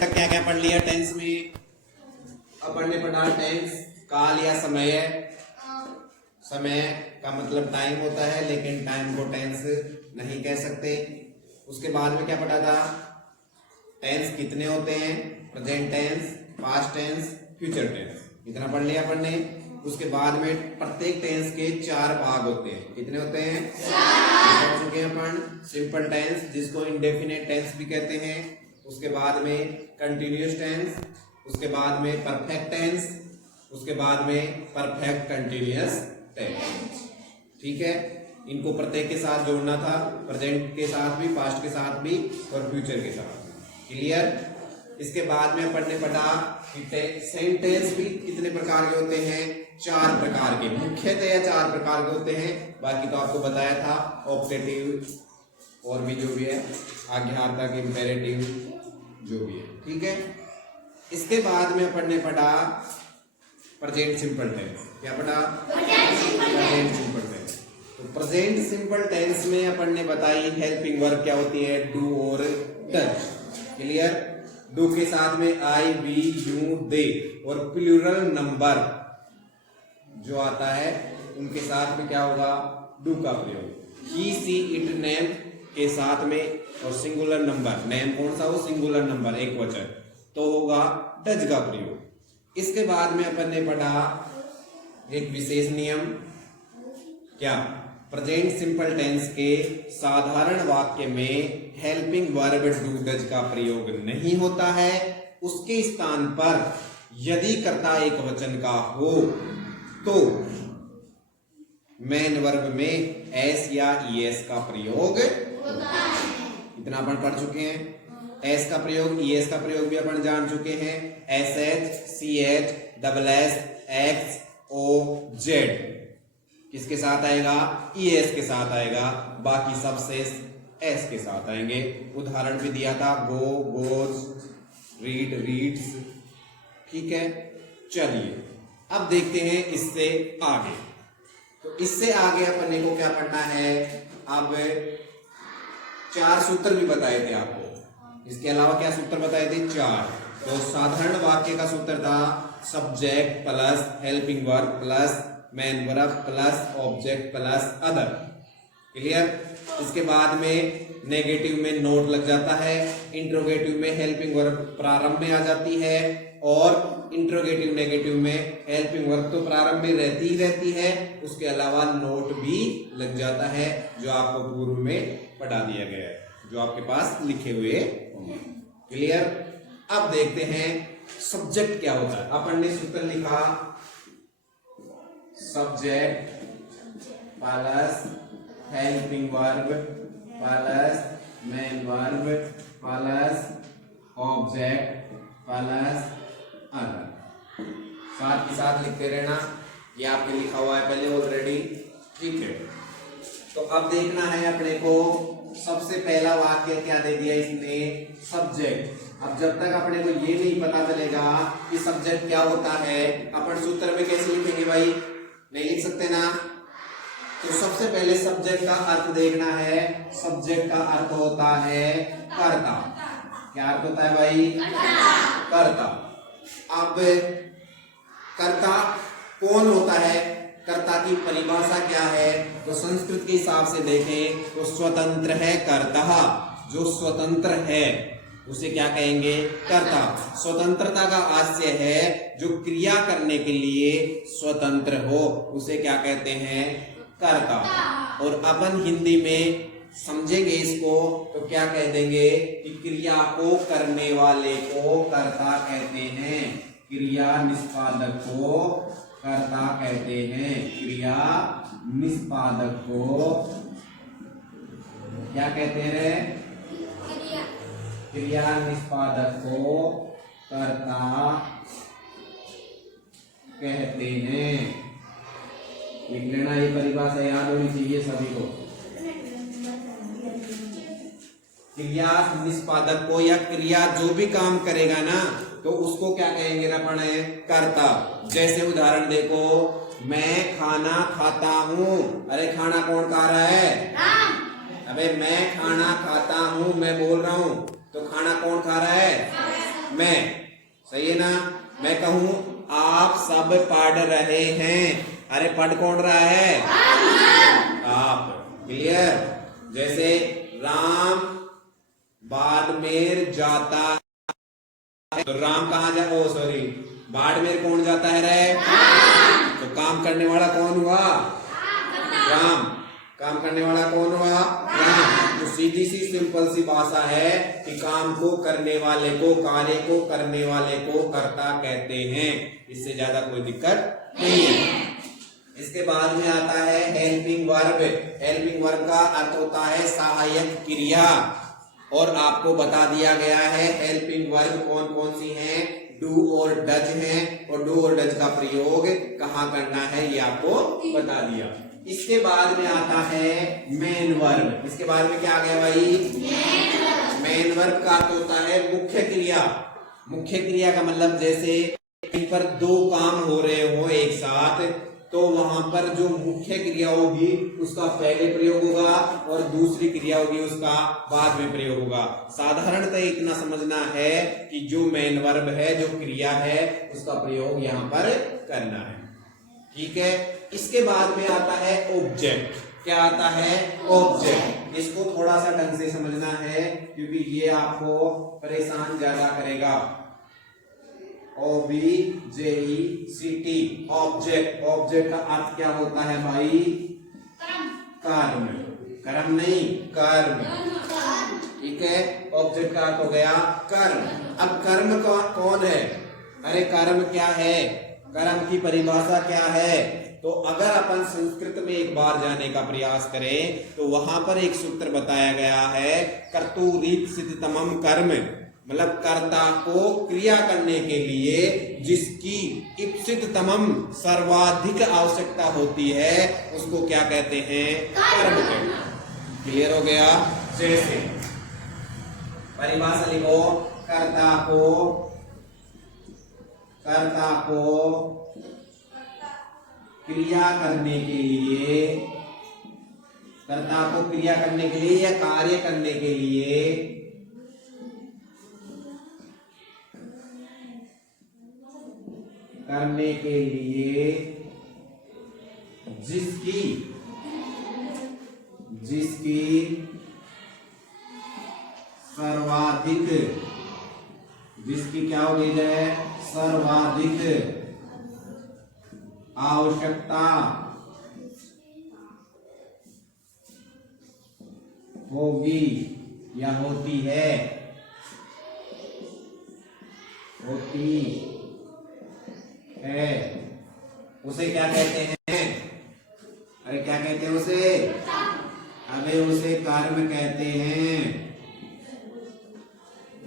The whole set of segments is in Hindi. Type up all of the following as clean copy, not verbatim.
तक क्या क्या पढ़ लिया टेंस में? अपन ने पढ़ा टेंस काल या समय। समय का मतलब टाइम होता है, लेकिन टाइम को टेंस नहीं कह सकते। उसके बाद में क्या पढ़ा था? टेंस कितने होते हैं? Present tense, past tense, future tense. इतना पढ़ लिया अपन ने। उसके बाद में प्रत्येक टेंस के 4 भाग होते हैं। कितने होते हैं? 4 पढ़ चुके हैं अपन। सिंपल टेंस जिसको इंडेफिनिट टेंस भी कहते हैं। उसके बाद में कंटिन्यूअस टेंस, उसके बाद में परफेक्ट टेंस, उसके बाद में परफेक्ट कंटिन्यूअस टेंस। ठीक है, इनको प्रत्येक के साथ जोड़ना था, प्रेजेंट के साथ भी, पास्ट के साथ भी और फ्यूचर के साथ भी। क्लियर? इसके बाद में अपन ने पढ़ा कि सेंटेंस भी कितने प्रकार के होते हैं? 4 प्रकार के, मुख्यतः 4 प्रकार के होते हैं। बाकी तो आपको बताया था, ऑप्टेटिव और भी जो भी है, आज्ञार्थक, इंपेरेटिव जो भी है। ठीक है, इसके बाद में अपन ने पढ़ा प्रेजेंट सिंपल टेंस। क्या पढ़ा? Present simple tense. तो प्रेजेंट सिंपल टेंस में अपन ने बताई हेल्पिंग वर्ब क्या होती है, डू और डज। क्लियर? डू के साथ में आई, वी, यू, दे और प्लूरल नंबर जो आता है उनके साथ में क्या होगा? डू का प्रयोग। ही, सी, इट, नेम के साथ में और सिंगुलर नंबर, नेम कौन सा हो? सिंगुलर नंबर, एक वचन, तो होगा डज का प्रयोग। इसके बाद में अपन ने पढ़ा एक विशेष नियम। क्या? प्रेजेंट सिंपल टेंस के साधारण वाक्य में हेल्पिंग वर्ब डू डज का प्रयोग नहीं होता है। उसके स्थान पर यदि कर्ता एक वचन का हो तो मेन वर्ब में एस या ईएस का प्रयोग होता है। इतना अपन पढ़ चुके हैं। एस का प्रयोग, ईएस का प्रयोग भी अपन जान चुके हैं। S H, C H, double S, X, O, Z किसके साथ आएगा? ईएस के साथ आएगा। बाकी सब से एस के साथ आएंगे। उदाहरण भी दिया था, गो, गोज, रीड, रीड्स। ठीक है, चलिए अब देखते हैं इससे आगे। तो इससे आगे अपन को क्या पढ़ना है? अब 4 सूत्र भी बताए थे आपको। इसके अलावा क्या सूत्र बताए थे? 4। तो साधारण वाक्य का सूत्र था subject plus helping verb plus main verb plus object plus other. Clear? इसके बाद में नेगेटिव में नोट लग जाता है, इंट्रोगेटिव में हेल्पिंग वर्ब प्रारंभ में आ जाती है और इंट्रोगेटिव नेगेटिव में हेल्पिंग वर्ब तो प्रारंभ में रहती ही रहती है, उसके अलावा नोट भी लग जाता है जो आपको पूर्व में पढ़ा दिया गया है, जो आपके पास लिखे हुए होंगे। क्लियर? अब देखते हैं सब्जेक्ट क्या होता है। अपन ने सूत्र लिखा subject plus helping verb plus main verb plus object plus other. साथ ही साथ लिखते रहना, ये आपने लिखा हुआ है पहले ऑलरेडी। ठीक है, तो अब देखना है अपने को सबसे पहला वाक्य क्या दे दिया इसने? सब्जेक्ट। अब जब तक अपने को ये नहीं पता चलेगा कि सब्जेक्ट क्या होता है, अपन सूत्र में कैसे लिखेंगे भाई? नहीं लिख सकते ना। तो सबसे पहले सब्जेक्ट का अर्थ देखना है। सब्जेक्ट का अर्थ होता है कर्ता। क्या अर्थ होता है भाई? कर्ता। अब कर्ता कौन होता है? कर्ता की परिभाषा क्या है? तो संस्कृत के हिसाब से देखें तो स्वतंत्र है कर्ता। जो स्वतंत्र है उसे क्या कहेंगे? कर्ता। स्वतंत्रता का आशय है जो क्रिया करने के लिए स्वतंत्र हो, उसे क्या कहते हैं? कर्ता। और अपन हिंदी में समझेंगे इसको तो क्या कह देंगे कि क्रिया को करने वाले को कर्ता कहते हैं। क्रिया निष्पादक को कर्ता कहते हैं। क्रिया निष्पादक को क्या कहते हैं? क्रिया निष्पादक को कर्ता कहते हैं। लिख लेना, ये परिभाषा याद होनी चाहिए सभी को। क्रिया निष्पादक को या क्रिया जो भी काम करेगा ना तो उसको क्या कहेंगे अपन? कर्ता। जैसे उदाहरण देखो, मैं खाना खाता हूँ। अरे खाना कौन खा रहा है? अबे मैं खाना खाता हूँ, मैं बोल रहा हूँ, तो खाना कौन खा रहा है? मैं, सही है ना। मैं कहूं आप सब पढ़ रहे हैं, अरे पढ़ कौन रहा है? आप। क्लियर। जैसे राम बाड़मेर जाता है, तो राम कहाँ जा, ओ सॉरी, बाड़मेर कौन जाता है रे? तो काम करने वाला कौन हुआ? राम। काम करने वाला कौन हुआ? राम। तो सीधी सी सिंपल सी भाषा है कि काम को करने वाले को, कार्य को करने वाले को कर्ता कहते हैं। इससे ज्यादा कोई दिक्कत नहीं है। इसके बाद में आता है हेल्पिंग वर्ब। हेल्पिंग वर्ब का अर्थ होता है सहायक क्रिया, और आपको बता दिया गया है हेल्पिंग वर्ब कौन कौन सी हैं। डू और डज हैं, और डू और डज का प्रयोग कहाँ करना है ये आपको बता दिया। इसके बाद में आता है मेन वर्ब। इसके बाद में क्या आ गया भाई? मेन वर्ब का अर्थ होता है मुख्य क्रिया। मुख्य क्रिया का मतलब जैसे कहीं पर दो काम हो रहे हो एक साथ, तो वहां पर जो मुख्य क्रिया होगी उसका पहले प्रयोग होगा और दूसरी क्रिया होगी उसका बाद में प्रयोग होगा। साधारणतः इतना समझना है कि जो मेन वर्ब है, जो क्रिया है, उसका प्रयोग यहाँ पर करना है। ठीक है। इसके बाद में आता है ऑब्जेक्ट। क्या आता है? ऑब्जेक्ट। इसको थोड़ा सा ढंग से समझना है क्योंकि ये आपको परेशान ज्यादा करेगा। OBJECT object. ऑब्जेक्ट का अर्थ क्या होता है भाई? कर्म। कर्म नहीं, कर्म। ठीक है। ऑब्जेक्ट का अर्थ हो गया कर्म। अब कर्म कौन है? अरे कर्म क्या है? कर्म की परिभाषा क्या है? तो अगर अपन संस्कृत में एक बार जाने का प्रयास करें तो वहां पर एक सूत्र बताया गया है, कर्तुरीप्सिततमं कर्म, मतलब कर्ता को क्रिया करने के लिए जिसकी इप्सिततमं सर्वाधिक आवश्यकता होती है उसको क्या कहते हैं? कर्म कहते हैं। क्लियर हो गया? जैसे परिभाषा लिखो, कर्ता को क्रिया करने के लिए, कर्ता को क्रिया करने के लिए या कार्य करने के लिए जिसकी सर्वाधिक, जिसकी क्या होगी है? सर्वाधिक आवश्यकता होगी या होती है, उसे क्या कहते हैं? अरे क्या कहते हैं उसे? अबे उसे कर्म कहते हैं,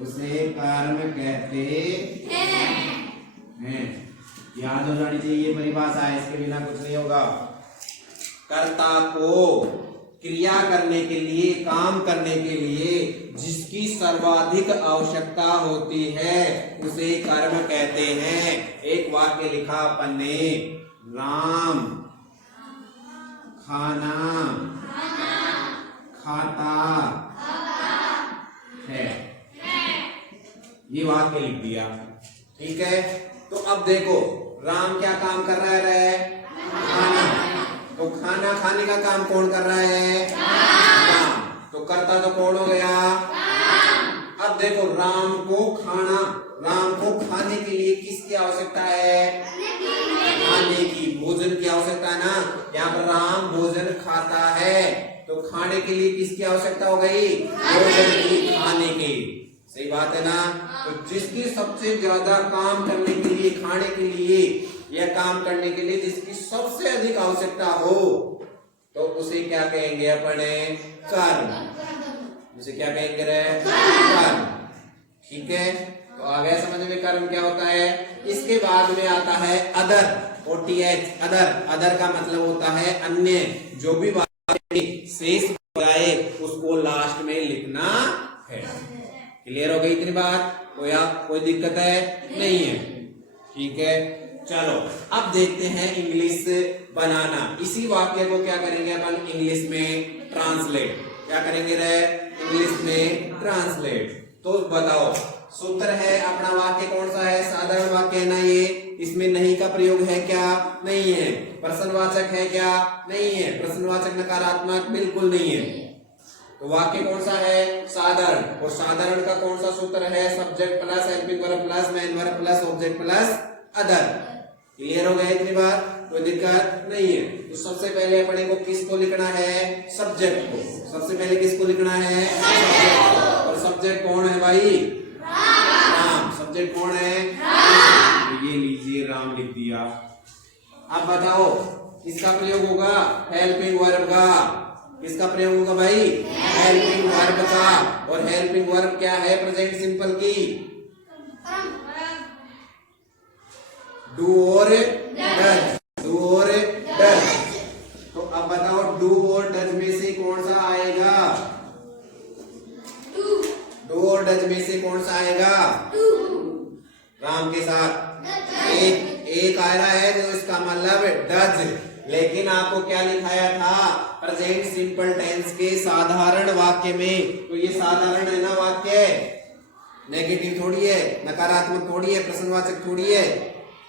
उसे कर्म कहते हैं। याद हो जानी चाहिए परिभाषा है, इसके बिना कुछ नहीं होगा। कर्ता को क्रिया करने के लिए, काम करने के लिए जिसकी सर्वाधिक आवश्यकता होती है उसे कर्म कहते हैं। एक वाक्य लिखा अपन ने, राम खाना खाता है, ये वाक्य लिख दिया। ठीक है। तो अब देखो राम क्या काम कर रहा है? खाना। तो खाना खाने का काम कौन कर रहा है? राम। तो कर्ता तो कौन हो गया? अब देखो राम को खाने के लिए किसकी आवश्यकता है? खाने की, भोजन की आवश्यकता है ना। यहाँ पर राम भोजन खाता है, तो खाने के लिए किसकी आवश्यकता हो गई? भोजन की, खाने की। सही बात है ना। तो जिसकी सबसे ज्यादा काम करने के लिए, खाने के लिए या काम करने के लिए जिसकी सबसे अधिक आवश्यकता हो तो उसे क्या कहेंगे अपने? कर्म। उसे क्या कहेंगे रे? कर्म। ठीक है। तो आ गया समझ में कर्म क्या होता है। इसके बाद में आता है अदर, OTH, अदर का मतलब होता है अन्य। जो भी बात शेष आए उसको लास्ट में लिखना है। क्लियर हो गई इतनी बात? कोई दिक्कत है? नहीं है। ठीक है। चलो अब देखते हैं इंग्लिश बनाना। इसी वाक्य को क्या करेंगे अपन? इंग्लिश में ट्रांसलेट। क्या करेंगे रे? इंग्लिश में ट्रांसलेट। तो बताओ सूत्र है अपना वाक्य कौन सा है, साधारण वाक्य है ना ये, इसमें नहीं का प्रयोग है क्या, नहीं है। प्रश्नवाचक है क्या, नहीं है। प्रश्नवाचक नकारात्मक बिल्कुल नहीं है। तो वाक्य कौन सा है, साधारण। और साधारण का कौन सा सूत्र है, subject plus helping verb plus main verb plus object plus other. Clear हो गया इतनी बार, कोई दिक्कत नहीं है। तो सबसे पहले अपने को किसको लिखना है, सब्जेक्ट को। सबसे पहले किसको लिखना है, सब्जेक्ट को। और सब्जेक्ट कौन है भाई, राम। सब्जेक्ट कौन है, राम। तो ये लीजिए राम लिख दिया। अब बताओ किसका प्रयोग होगा, हेल्पिंग वर्ब का। किसका प्रयोग होगा भाई, हेल्पिंग वर्ब का। और हेल्पिंग वर्ब क्या है प्रेजेंट सिंपल की, डू और डज। डू और डज। तो अब बताओ डू और डज में से कौन सा आएगा, डू और डज में से कौन सा आएगा, राम के साथ एक आ रहा है जो इसका मतलब डज। लेकिन आपको क्या लिखाया था, प्रेजेंट सिंपल टेंस के साधारण वाक्य में। तो ये साधारण है ना वाक्य, नेगेटिव थोड़ी है, नकारात्मक थोड़ी है, प्रश्नवाचक थोड़ी है,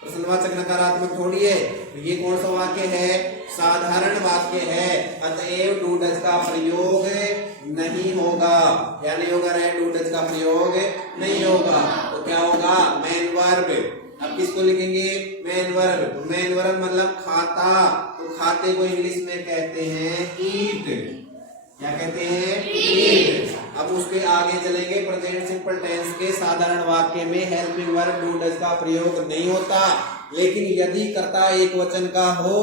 प्रश्नवाचक नकारात्मक थोड़ी है। तो ये कौन सा वाक्य है, साधारण वाक्य है। अतएव डू डज का प्रयोग नहीं होगा, या नहीं होगा, डू डज का प्रयोग नहीं होगा। तो क्या होगा, मेन वर्ब। अब किसको लिखेंगे, मेन वर्ब। तो मेन वर्ब मतलब खाता। तो खाते को इंग्लिश में कहते हैं ईट। क्या कहते हैं, ईट। अब उसके आगे चलेंगे, प्रेजेंट सिंपल टेंस के साधारण वाक्य में हेल्पिंग वर्ब डू डज का प्रयोग नहीं होता। लेकिन यदि कर्ता एक वचन का हो,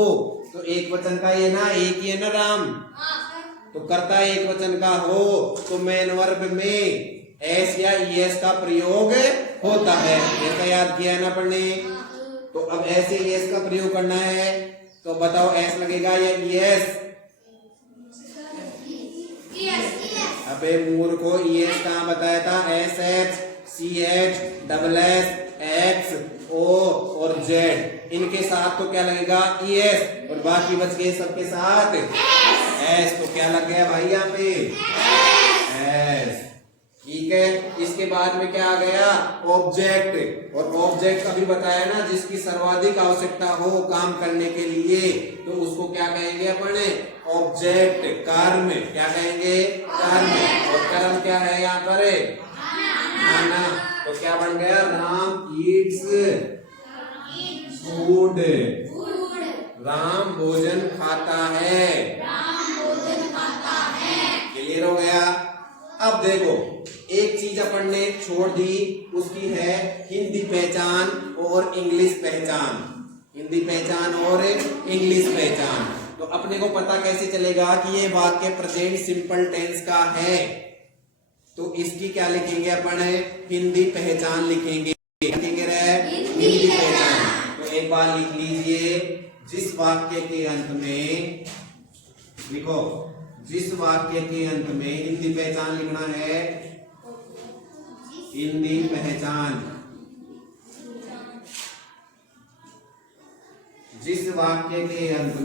तो एक वचन का ये ना, एक ही है ना राम, तो कर्ता एक वचन का हो तो मेन वर्ब में एस या ईएस का प्रयोग होता है। ऐसा याद किया है ना पढ़ने। तो अब ऐसे ईएस का प्रयोग करना है, तो बताओ एस लगेगा या ईएस। अबे मूर्खो, ईएस कहाँ बताया था, S H C H double S X O और जेड, इनके साथ तो क्या लगेगा, ईएस। और बाकी बच गए सबके साथ एस। तो क्या लग गया भाई यहाँ पे, एस। ठीक है। इसके बाद में क्या आ गया, ऑब्जेक्ट। और ऑब्जेक्ट अभी बताया ना, जिसकी सर्वाधिक आवश्यकता हो काम करने के लिए, तो उसको क्या कहेंगे अपन, ऑब्जेक्ट। कर्म, क्या कहेंगे, कर्म। और कर्म क्या है यहाँ पर, खाना। तो क्या बन गया, राम ईट्स फूड। राम भोजन खाता है। क्लियर हो गया। अब देखो एक चीज अपन ने छोड़ दी, उसकी है हिंदी पहचान और इंग्लिश पहचान। हिंदी पहचान और इंग्लिश पहचान। तो अपने को पता कैसे चलेगा कि ये वाक्य प्रेजेंट सिंपल टेंस का है, तो इसकी क्या लिखेंगे अपन, हिंदी पहचान लिखेंगे। लिखेंगे हिंदी पहचान। तो एक बार लिख लीजिए, जिस वाक्य के अंत में, लिखो, जिस वाक्य के अंत में हिंदी पहचान लिखना है, हिंदी पहचान। जिस वाक्य के अंत